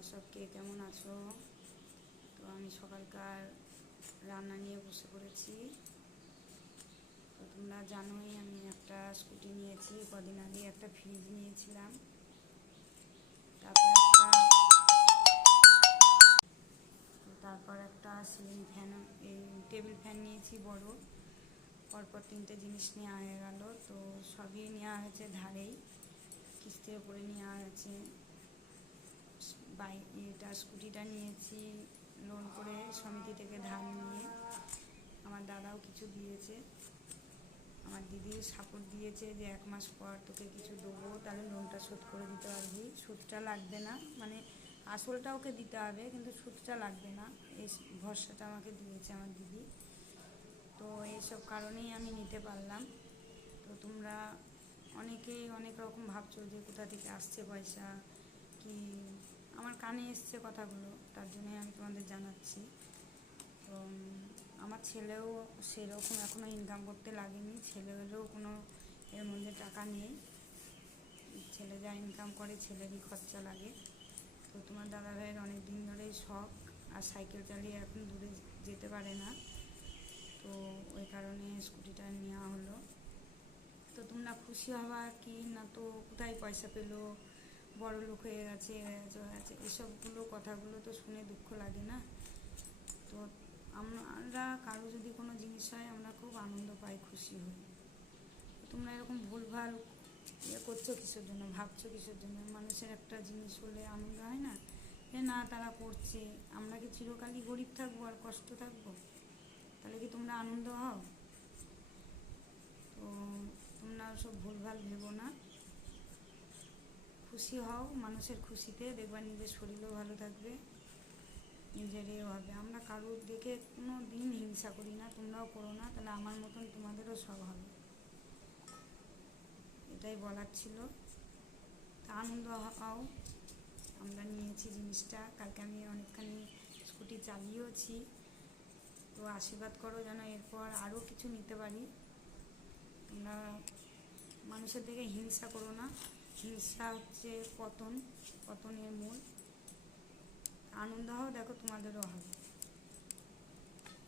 তোমরা সব কে কেমন আছো? তো আমি সকালকার রান্না নিয়ে বসে পড়েছি। তো তোমরা জানোই আমি একটা স্কুটি নিয়েছি, কদিন আগে একটা ফ্রিজ নিয়েছিলাম, তারপর একটা সিলিং ফ্যান, এই টেবিল ফ্যান নিয়েছি বড়। পরপর তিনটে জিনিস নেওয়া হয়ে গেল। তো সবই নেওয়া হয়েছে ধারেই, কিস্তির উপরে নেওয়া হয়েছে। স্কুটিটা নিয়েছি লোন করে, সমিতি থেকে ধার নিয়ে। আমার দাদাও কিছু দিয়েছে, আমার দিদিও সাপোর্ট দিয়েছে যে 1 মাস পর তোকে কিছু দেবো, তাহলে লোনটা শোধ করে দিতে পারবি, সুদটা লাগবে না, মানে আসলটা ওকে দিতে হবে কিন্তু সুদটা লাগবে না, এই ভরসাটা আমাকে দিয়েছে আমার দিদি। তো এইসব কারণেই আমি নিতে পারলাম। তো তোমরা অনেকেই অনেক রকম ভাবছো যে কোথা থেকে আসছে পয়সা, কি আমার কানে এসছে কথাগুলো, তার জন্যই আমি তোমাদের জানাচ্ছি। তো আমার ছেলেও সেরকম এখনও ইনকাম করতে লাগেনি, ছেলেরও কোনো এর মধ্যে টাকা নেই। ছেলে যা ইনকাম করে ছেলেরই খরচা লাগে। তো তোমার দাদা ভাইয়ের অনেক দিন ধরেই শখ, আর সাইকেল চালিয়ে এখন দূরে যেতে পারে না, তো ওই কারণে স্কুটিটা নেওয়া হলো। তো তোমরা খুশি হবা কি না, তো কোথায় পয়সা পেলো, বড় লোক হয়ে গেছে এসবগুলো কথাগুলো তো শুনে দুঃখ লাগে না। তো আমরা কারো যদি কোনো জিনিস হয় আমরা খুব আনন্দ পাই, খুশি হই। তোমরা এরকম ভুলভাল করছো কিসের জন্য, ভাবছো কিসের জন্য? মানুষের একটা জিনিস হলে আনন্দ হয় না, যে না তারা করছে, আমরা কি চিরকালই গরিব থাকবো আর কষ্ট থাকবো? তাহলে কি তোমরা আনন্দ হও? তো তোমরা সব ভুলভাল ভেবো না, খুশি হও মানুষের খুশিতে, দেখবা নিজের শরীরও ভালো থাকবে, নিজের এও হবে। আমরা কারোর দেখে কোনো দিন হিংসা করি না, তোমরাও করো না, তাহলে আমার মতন তোমাদেরও সব হবে, এটাই বলার ছিল। তা আনন্দ হও। আমরা নিয়েছি জিনিসটা, কালকে আমি অনেকখানি স্কুটি চালিয়েওছি। তো আশীর্বাদ করো যেন এরপর আরও কিছু নিতে পারি। তোমরা মানুষের দিকে হিংসা করো না, হিংসা হচ্ছে পতনের মূল। আনন্দ হও, দেখো তোমাদেরও হবে,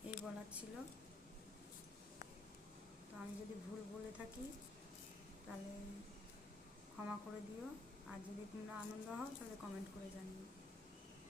এই বলার ছিল। তো আমি যদি ভুল বলে থাকি তাহলে ক্ষমা করে দিও, আর যদি তোমরা আনন্দ হও তাহলে কমেন্ট করে জানিও।